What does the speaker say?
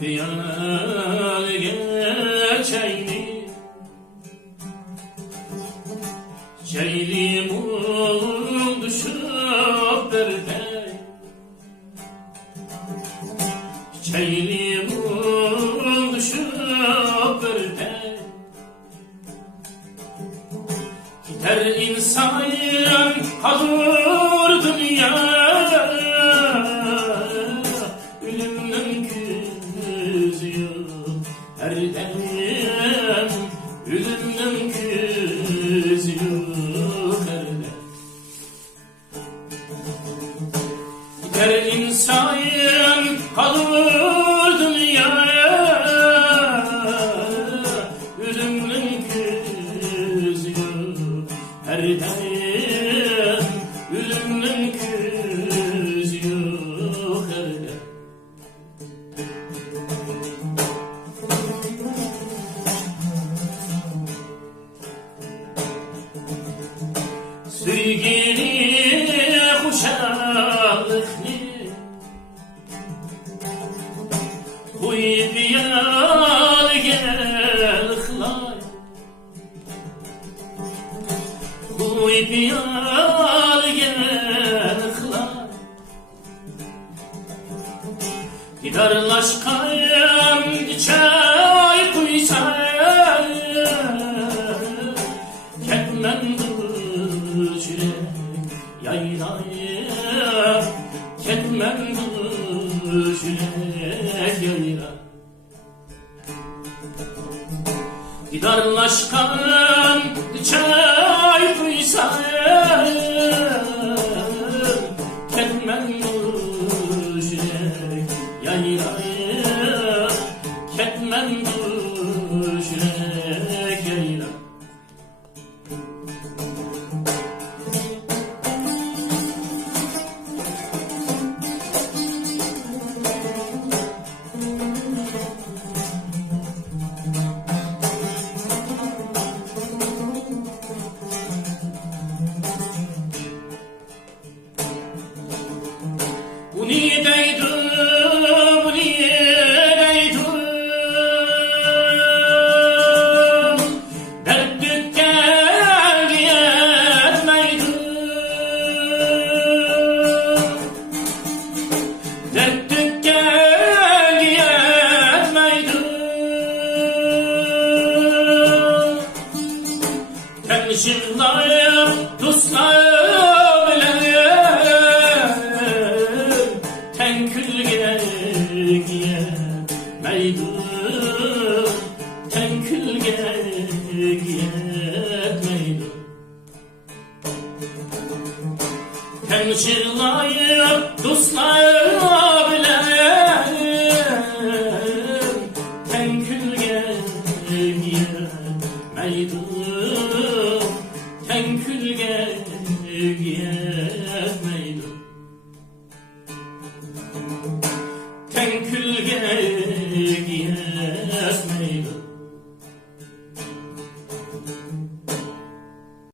Piyal geçeyli Çeyli mul düşüp derde Çeyli mul düşüp derde Gider insan kalır dünyada Ölümden her dem ölümden kızıyor her dem Gider insan kalır dünyaya ölümden kızıyor her dem ölümden kızıyor her dem Sevgili kuşaklı Huy diyal gel xlay Huy diyal gel xlay Gidarlaşkan çay kuysan Ketmen yaylaya ketmem düşürek yayla Gidarlaşkan çay kuysa ketmem düşürek yaylaya ketmem düşürek yayla Bu nideydi, bu nideydi Dert dükkan yetmeydi Dert dükkan yetmeydi Temşirlayıp dostlar Tenkülge giyetmeydi Temşirlayıp dostlar bilen Tenkülge giyetmeydi Tenkülge giyetmeydi